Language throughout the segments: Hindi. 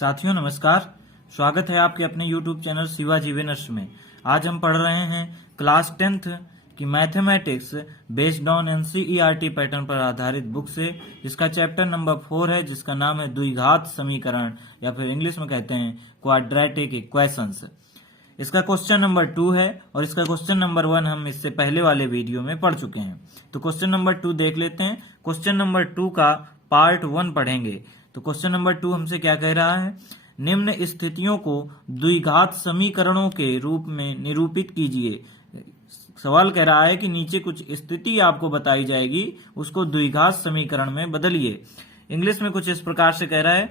साथियों नमस्कार। स्वागत है आपके अपने YouTube चैनल शिवाजी विनर्स में। आज हम पढ़ रहे हैं क्लास 10th की mathematics based on NCERT pattern पर आधारित बुक से, जिसका चैप्टर नंबर 4 है, जिसका नाम है द्विघात समीकरण या फिर इंग्लिश में कहते हैं क्वाड्रेटिक इक्वेशंस। इसका क्वेश्चन नंबर 2 है और इसका क्वेश्चन नंबर 1 हम इससे पहले वाले वीडियो में पढ़ चुके हैं। तो क्वेश्चन नंबर 2 देख लेते हैं। क्वेश्चन नंबर 2 का पार्ट 1 पढ़ेंगे। तो क्वेश्चन नंबर 2 हमसे क्या कह रहा है, निम्न स्थितियों को द्विघात समीकरणों के रूप में निरूपित कीजिए। सवाल कह रहा है कि नीचे कुछ स्थिति आपको बताई जाएगी, उसको द्विघात समीकरण में बदलिए। इंग्लिश में कुछ इस प्रकार से कह रहा है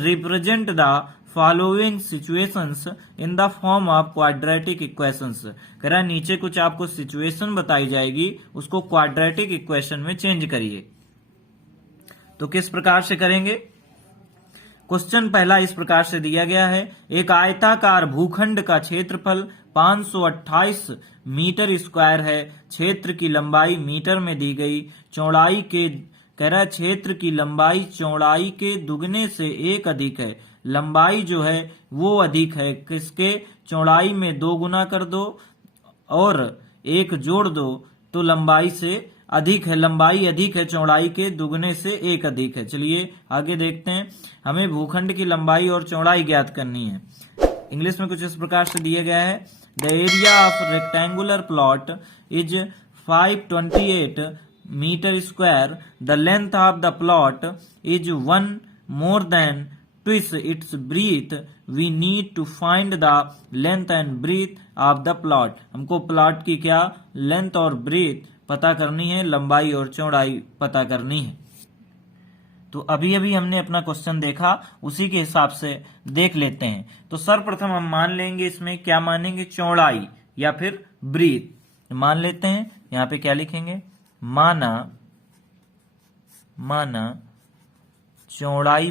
represent the following situations in the form of quadratic equations. कह रहा है नीचे कुछ आपको सिचुएशन बताई जाएगी, उसको क्वाड्रेटिक इक्वेशन में चेंज करिए। तो किस प्रकार से करेंगे? क्वेश्चन पहला इस प्रकार से दिया गया है, एक आयताकार भूखंड का क्षेत्रफल 528 मीटर स्क्वायर है। क्षेत्र की लंबाई मीटर में दी गई। चौड़ाई के कह रहा है क्षेत्र की लंबाई चौड़ाई के दुगने से एक अधिक है। लंबाई जो है वो अधिक है किसके? चौड़ाई में 2 गुना कर दो और 1 जोड़ दो तो लंबाई से अधिक है। लंबाई अधिक है चौड़ाई के दुगने से 1 अधिक है। चलिए आगे देखते हैं। हमें भूखंड की लंबाई और चौड़ाई ज्ञात करनी है। इंग्लिश में कुछ इस प्रकार से दिया गया है, the area of rectangular plot is 528 metre square. The length of the plot is 1 more than twice its breadth. We need to find the length and breadth of the plot. हमको प्लॉट की क्या लेंथ और ब्रीथ पता करनी है, लंबाई और चौड़ाई पता करनी है। तो अभी अभी हमने अपना क्वेश्चन देखा, उसी के हिसाब से देख लेते हैं। तो सर्वप्रथम हम मान लेंगे, इसमें क्या मानेंगे? चौड़ाई या फिर ब्रीथ मान लेते हैं। यहां पे क्या लिखेंगे? माना चौड़ाई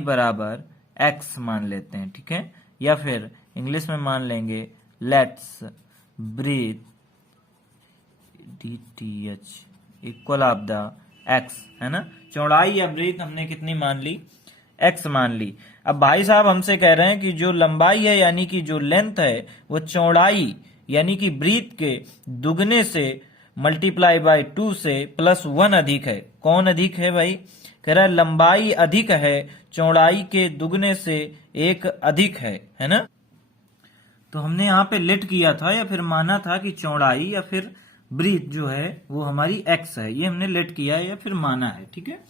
बराबर x मान लेते हैं, ठीक है। या फिर इंग्लिश में मान लेंगे let's breadth DTH equal of the x, है ना। चौड़ाई या ब्रीथ हमने कितनी मान ली? x मान ली। अब भाई साहब हमसे कह रहे हैं कि जो लंबाई है यानी कि जो लेंथ है वो चौड़ाई यानी कि ब्रीथ के दुगने से मल्टीप्लाई बाय 2 से +1 अधिक है। कौन अधिक है भाई? कह रहा है लंबाई अधिक है चौड़ाई के दुगने से 1 अधिक है ना। तो हमने यहाँ पे लेट किया था या फिर माना था कि चौड़ाई या फिर ब्रीथ जो है वो हमारी x है। ये हमने लेट किया है या फिर माना है, ठीक है।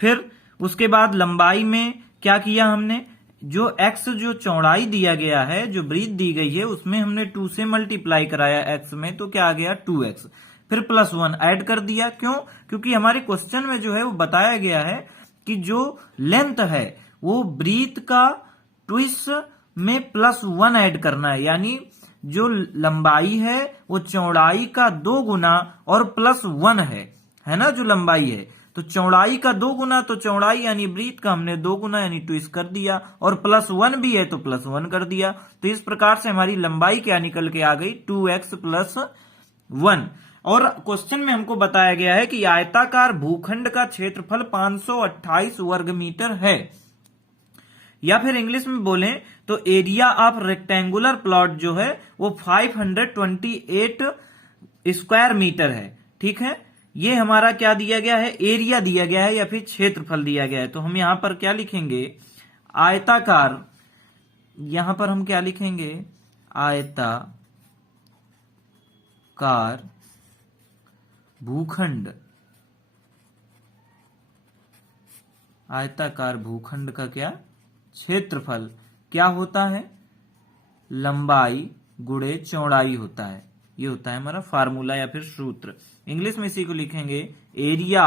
फिर उसके बाद लंबाई में क्या किया हमने? जो x जो चौड़ाई दिया गया है, जो ब्रीथ दी गई है, उसमें हमने 2 से मल्टीप्लाई कराया x में, तो क्या आ गया? 2x। फिर +1 ऐड कर दिया। क्यों? क्योंकि हमारे क्वेश्चन में जो है वो बताया गया है कि जो लेंथ है वो ब्रीथ का ट्विस में +1 ऐड करना है, यानी जो लंबाई है वो चौड़ाई का 2 गुना और +1 है ना। जो लंबाई है तो चौड़ाई का 2 गुना, तो चौड़ाई यानी ब्रीथ का हमने 2 गुना यानी ट्विस्ट कर दिया, और +1 भी है तो +1 कर दिया। तो इस प्रकार से हमारी लंबाई क्या निकल के आ गई? 2x + 1। और क्वेश्चन में हमको बताया गया है कि आयताकार भूखंड का क्षेत्रफल 528 वर्ग मीटर है। या फिर इंग्लिश में बोलें तो एरिया ऑफ रेक्टेंगुलर प्लॉट जो है वो 528 स्क्वायर मीटर है, ठीक है। ये हमारा क्या दिया गया है? एरिया दिया गया है या फिर क्षेत्रफल दिया गया है। तो हम यहां पर क्या लिखेंगे? आयताकार। यहां पर हम क्या लिखेंगे? आयताकार भूखंड। आयताकार भूखंड का क्या क्षेत्रफल क्या होता है? लंबाई गुणे चौड़ाई होता है। ये होता है हमारा फार्मूला या फिर सूत्र। इंग्लिश में इसी को लिखेंगे एरिया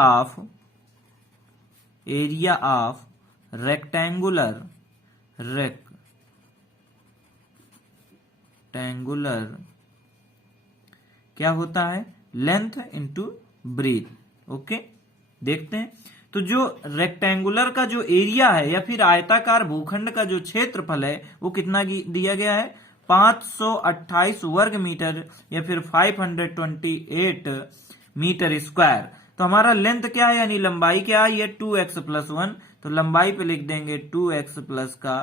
ऑफ रेक्टेंगुलर क्या होता है? Length into breathe. ओके, देखते हैं। तो जो रेक्टेंगुलर का जो एरिया है या फिर आयताकार भूखंड का जो क्षेत्रफल है वो कितना दिया गया है? 528 वर्ग मीटर या फिर 528 मीटर स्क्वायर। तो हमारा लेंथ क्या है यानी लंबाई क्या आई है 2x प्लस 1, तो लंबाई पे लिख देंगे 2x प्लस का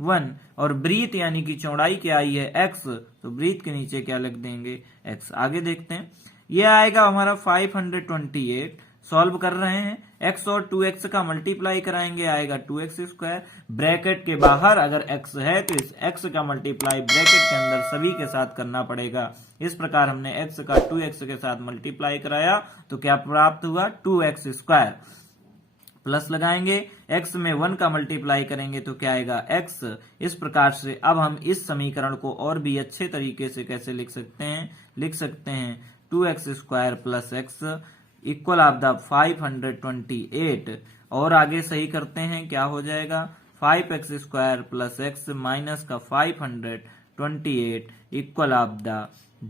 1, और ब्रीथ यानी कि चौड़ाई क्या आई है x, तो ब्रीथ के नीचे क्या लिख देंगे x। आगे देखते हैं, ये आएगा हमारा 528। सॉल्व कर रहे हैं, x और 2x का मल्टीप्लाई कराएंगे, आएगा 2x स्क्वायर। ब्रैकेट के बाहर अगर x है तो इस x का मल्टीप्लाई ब्रैकेट के अंदर सभी के साथ करना पड़ेगा। इस प्रकार हमने x का 2x के साथ मल्टीप्लाई कराया तो क्या प्राप्त हुआ 2x स्क्वायर। प्लस लगाएंगे, x में 1 का मल्टीप्लाई करेंगे तो क्या आएगा x। इस प्रकार से अब हम इस समीकरण को और भी अच्छे तरीके से कैसे लिख सकते हैं 2x square plus x equal of the 528। और आगे सही करते हैं, क्या हो जाएगा 5x square plus x minus का 528 इक्वल ऑफ द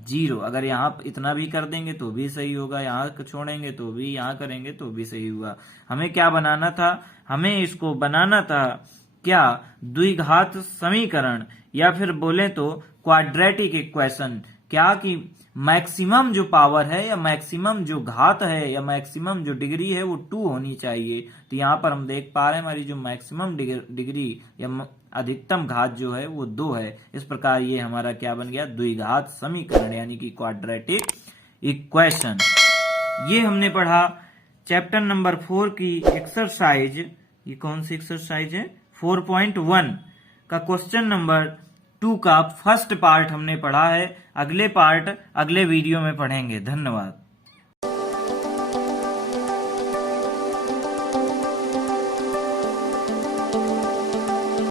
0। अगर यहाँ इतना भी कर देंगे तो भी सही होगा, यहाँ छोड़ेंगे तो भी, यहाँ करेंगे तो भी सही हुआ। हमें क्या बनाना था, हमें इसको बनाना था क्या द्विघात समीकरण, या फिर बोले तो क्वाड्रेटिक इक्वेशन। क्या कि मैक्सिमम जो पावर है या मैक्सिमम जो घात है या मैक्सिमम जो डिग्री है वो 2 होनी चाहिए। तो यहाँ पर हम देख पा रहे हैं हमारी जो मैक्सिमम डिग्री या अधिकतम घात जो है वो 2 है। इस प्रकार ये हमारा क्या बन गया द्विघात समीकरण यानी कि क्वाड्रेटिक इक्वेशन। ये हमने पढ़ा चैप्टर नंबर 4 की एक्सरसाइज। ये कौन सी एक्सरसाइज है 4.1 का क्वेश्चन नंबर 2 का फर्स्ट पार्ट हमने पढ़ा है। अगले पार्ट अगले वीडियो में पढ़ेंगे। धन्यवाद।